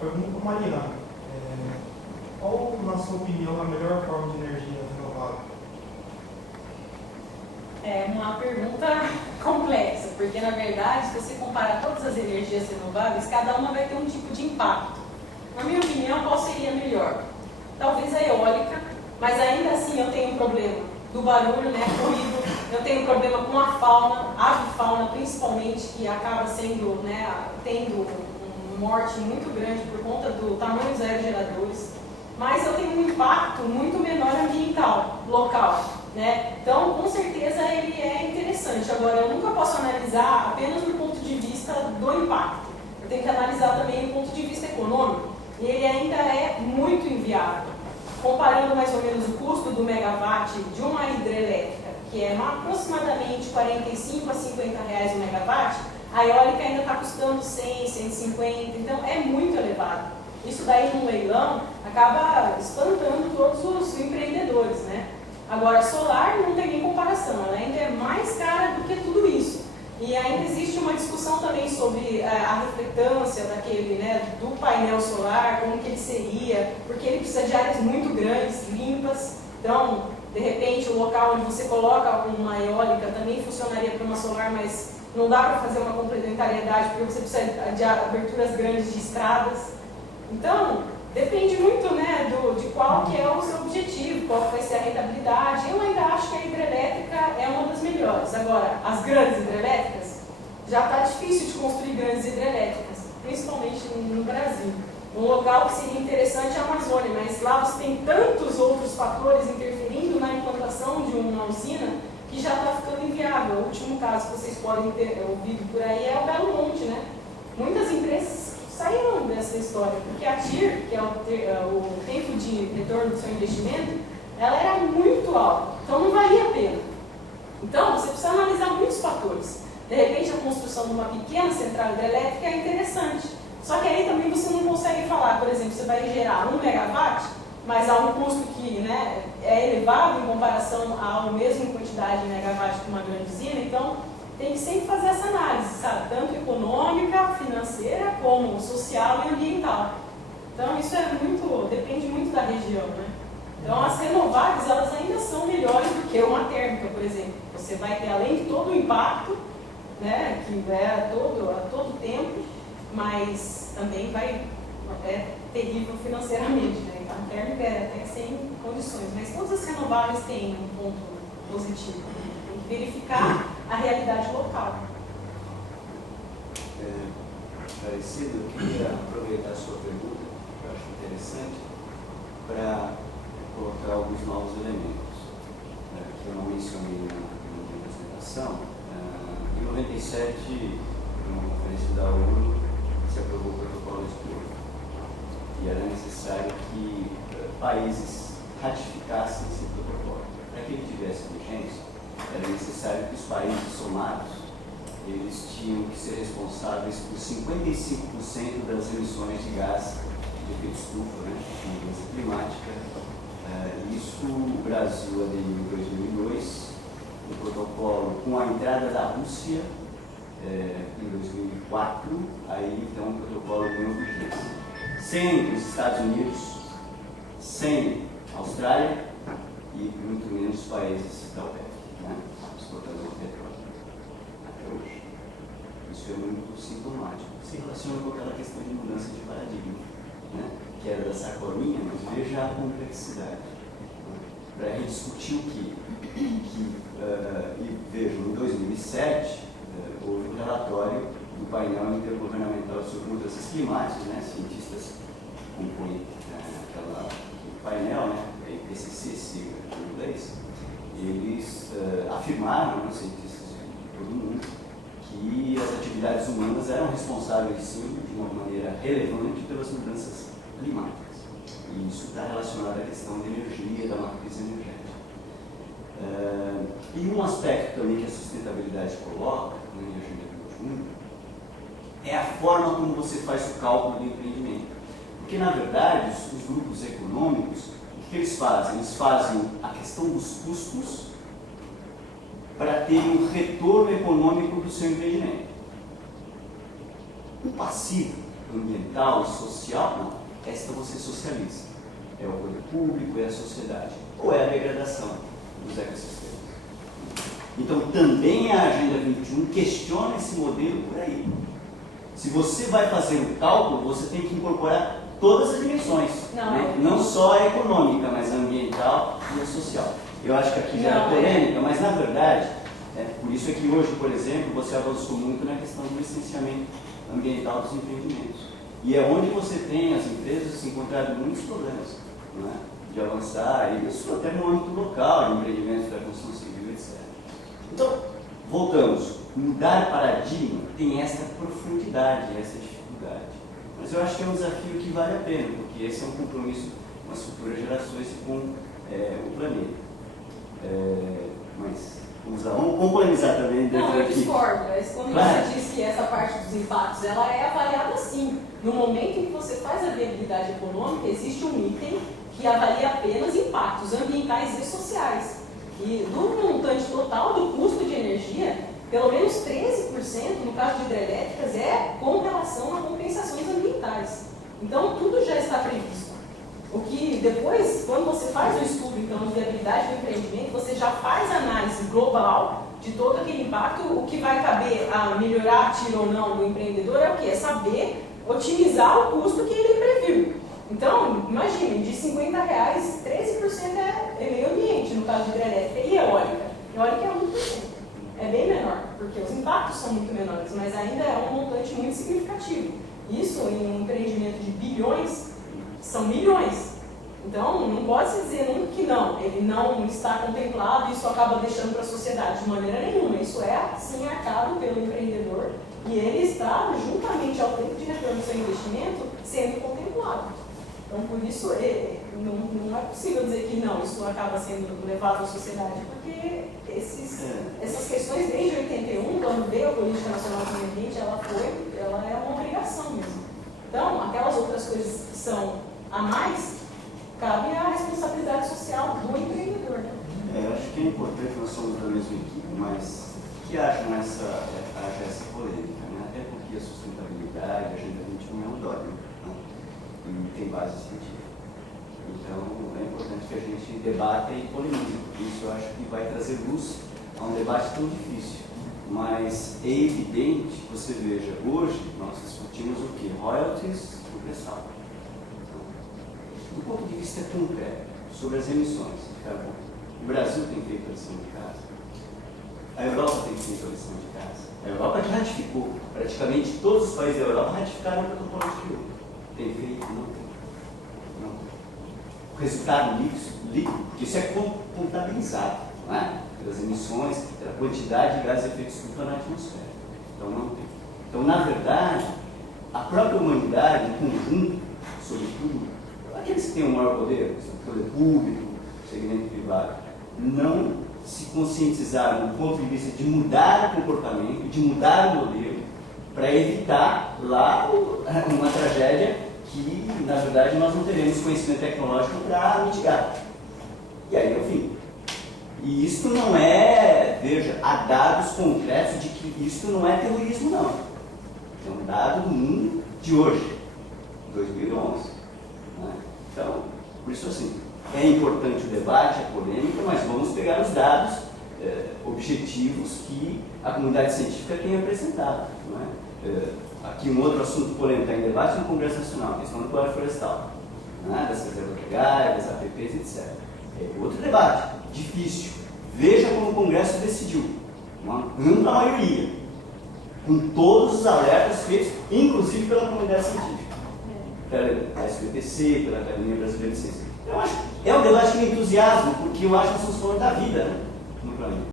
pergunta para a Mariana. Qual, na sua opinião, a melhor forma de energia renovável? É uma pergunta complexa, porque na verdade, se você compara todas as energias renováveis, cada uma vai ter um tipo de impacto. Na minha opinião, qual seria melhor? Talvez a eólica, mas ainda assim eu tenho um problema do barulho, né, ruído, eu tenho um problema com a fauna, avifauna principalmente, que acaba sendo, né, tendo uma morte muito grande por conta do tamanho dos aerogeradores, mas eu tenho um impacto muito menor ambiental, local, né? Então, com certeza ele é interessante. Agora, eu nunca posso analisar apenas do ponto de vista do impacto. Eu tenho que analisar também do ponto de vista econômico, e ele ainda é muito inviável. Comparando mais ou menos o custo do megawatt de uma hidrelétrica, que é aproximadamente 45 a 50 reais o megawatt, a eólica ainda está custando 100, 150, então é muito elevado. Isso daí no leilão acaba espantando todos os empreendedores, né? Agora, solar não tem nem comparação, ela ainda é mais cara do que tudo isso. E ainda existe uma discussão também sobre a reflectância daquele, né, do painel solar, como que ele seria, porque ele precisa de áreas muito grandes, limpas. Então, de repente, o local onde você coloca uma eólica também funcionaria para uma solar, mas não dá para fazer uma complementariedade, porque você precisa de aberturas grandes de estradas. Então, depende muito, né, de qual que é o seu objetivo, qual vai ser a rentabilidade. Eu ainda acho que a hidrelétrica é uma das melhores. Agora, as grandes hidrelétricas, já está difícil de construir grandes hidrelétricas, principalmente no Brasil. Um local que seria interessante é a Amazônia, mas lá você tem tantos outros fatores interferindo na implantação de uma usina que já está ficando inviável. O último caso que vocês podem ter ouvido por aí é o Belo Monte, né? Muitas empresas saíram dessa história, porque a TIR, que é o tempo de retorno do seu investimento, ela era muito alta, então não valia a pena. Então, você precisa analisar muitos fatores. De repente, a construção de uma pequena central hidrelétrica é interessante, só que aí também você não consegue falar, por exemplo, você vai gerar 1 megawatt, mas há um custo que, né, é elevado em comparação à mesma quantidade de megawatt que uma grande usina, então tem que sempre fazer essa análise, sabe? Tanto econômica, financeira, como social e ambiental. Então isso é depende muito da região, né? Então as renováveis, elas ainda são melhores do que uma térmica, por exemplo. Você vai ter, além de todo o impacto, né, que é a todo tempo, mas também é terrível financeiramente, né? Então a térmica é até sem condições, mas todas as renováveis têm um ponto positivo. Tem que verificar a realidade local. Parecido, eu queria aproveitar a sua pergunta, que eu acho interessante, para colocar alguns novos elementos, que eu não mencionei na minha apresentação. Em 97, numa conferência da ONU, se aprovou o protocolo de Kyoto, e era necessário que países ratificassem esse protocolo. Para que ele tivesse vigência, era necessário que os países somados eles tinham que ser responsáveis por 55% das emissões de gás de efeito estufa, né, de mudança climática. Isso o Brasil aderiu em 2002, o protocolo com a entrada da Rússia em 2004, aí então o protocolo ganhou vigência. Sem os Estados Unidos, sem a Austrália e muito menos países da OPEP, né, exportador de petróleo, até hoje. Isso é muito sintomático. Se relaciona com aquela questão de mudança de paradigma, né, que era da sacolinha, mas veja a complexidade. Para rediscutir o que? E vejam, em 2007, houve um relatório do painel intergovernamental sobre mudanças climáticas, né, cientistas que compõem aquele painel, né, IPCC, sigla em inglês, eles afirmaram, né, cientistas de todo mundo, que as atividades humanas eram responsáveis, sim, de uma maneira relevante pelas mudanças climáticas. E isso está relacionado à questão da energia, da matriz energética. E um aspecto também que a sustentabilidade coloca, na minha agenda 21, é a forma como você faz o cálculo do empreendimento. Porque, na verdade, os grupos econômicos, o que eles fazem? Eles fazem a questão dos custos para ter um retorno econômico do seu empreendimento. O passivo ambiental e social, não. Esta você socializa. É o poder público, é a sociedade. Ou é a degradação dos ecossistemas. Então, também a Agenda 21 questiona esse modelo por aí. Se você vai fazer um cálculo, você tem que incorporar todas as dimensões. Não só a econômica, mas a ambiental e a social. Eu acho que aqui já é polêmica, mas na verdade, por isso é que hoje, por exemplo, você avançou muito na questão do licenciamento ambiental dos empreendimentos. E é onde você tem as empresas encontrado muitos problemas, né, de avançar, e isso até no âmbito local, de empreendimentos da construção civil, etc. Então, voltamos. Mudar paradigma tem essa profundidade, essa dificuldade. Mas eu acho que é um desafio que vale a pena, porque esse é um compromisso com as futuras gerações e com o planeta. Mas vamos polemizar também. Não, eu discordo. Quando você diz que essa parte dos impactos ela é avaliada sim. No momento em que você faz a viabilidade econômica, existe um item que avalia apenas impactos ambientais e sociais. E do montante total do custo de energia, pelo menos 13%, no caso de hidrelétricas, é com relação a compensações ambientais. Então, tudo já está previsto. O que depois, quando você faz o estudo então, de viabilidade do empreendimento, você já faz a análise global de todo aquele impacto. O que vai caber a melhorar a tiro ou não do empreendedor é o quê? É saber otimizar o custo que ele previu. Então, imagine, de R$50, 13% é meio ambiente, no caso de hidrelétrica, e eólica. Eólica é 1%. É bem menor, porque os impactos são muito menores, mas ainda é um montante muito significativo. Isso, em um empreendimento de bilhões, são milhões. Então, não pode se dizer nunca que não, ele não está contemplado e isso acaba deixando para a sociedade de maneira nenhuma. Isso é, sim, arcado pelo empreendedor e ele está, juntamente ao tempo de retorno do seu investimento, sendo contemplado. Então, por isso, não é possível dizer que não, isso acaba sendo levado à sociedade, porque essas questões, desde 81, quando veio a Política Nacional do Meio Ambiente, ela é uma obrigação mesmo. Então, aquelas outras coisas que são a mais, cabe a responsabilidade social do empreendedor. Né? Eu acho que é importante, nós somos da mesma equipe, mas que haja essa polêmica, né? Até porque a sustentabilidade, a Agenda 21 é um dogma, né? E tem base científica. Então, é importante que a gente debata e polemize, porque isso eu acho que vai trazer luz a um debate tão difícil. Mas é evidente, você veja, hoje nós discutimos o que? Royalties do pré-sal. Do ponto de vista concreto, sobre as emissões de carbono, o Brasil tem feito a lição de casa, a Europa tem feito a lição de casa, a Europa já ratificou, praticamente todos os países da Europa ratificaram o protocolo de Kyoto. Tem feito? Não tem. Não. O resultado líquido, porque isso é contabilizado, não é? Pelas emissões, pela quantidade de gases de efeito estufa na atmosfera. Então não tem. Então, na verdade, a própria humanidade, em conjunto, sobretudo, aqueles que têm o maior poder, o poder público, o segmento privado, não se conscientizaram do ponto de vista de mudar o comportamento, de mudar o modelo, para evitar lá uma tragédia que, na verdade, nós não teremos conhecimento tecnológico para mitigar. E aí, no fim. E isto não é, veja, há dados concretos de que isto não é terrorismo, não. É um dado do mundo de hoje, 2011. Né? Então, por isso assim, é importante o debate, a polêmica, mas vamos pegar os dados objetivos que a comunidade científica tem apresentado. Não é? Aqui um outro assunto polêmico está em debate no Congresso Nacional, a questão do plano florestal, né? Das reservas legais, das APPs, etc. É outro debate, difícil. Veja como o Congresso decidiu, uma ampla maioria, com todos os alertas feitos, inclusive pela comunidade científica, pela SBPC, pela Academia Brasileira de Ciências. Eu acho, é um debate que me entusiasma, porque eu acho que nós estamos falando da vida, né, no planeta.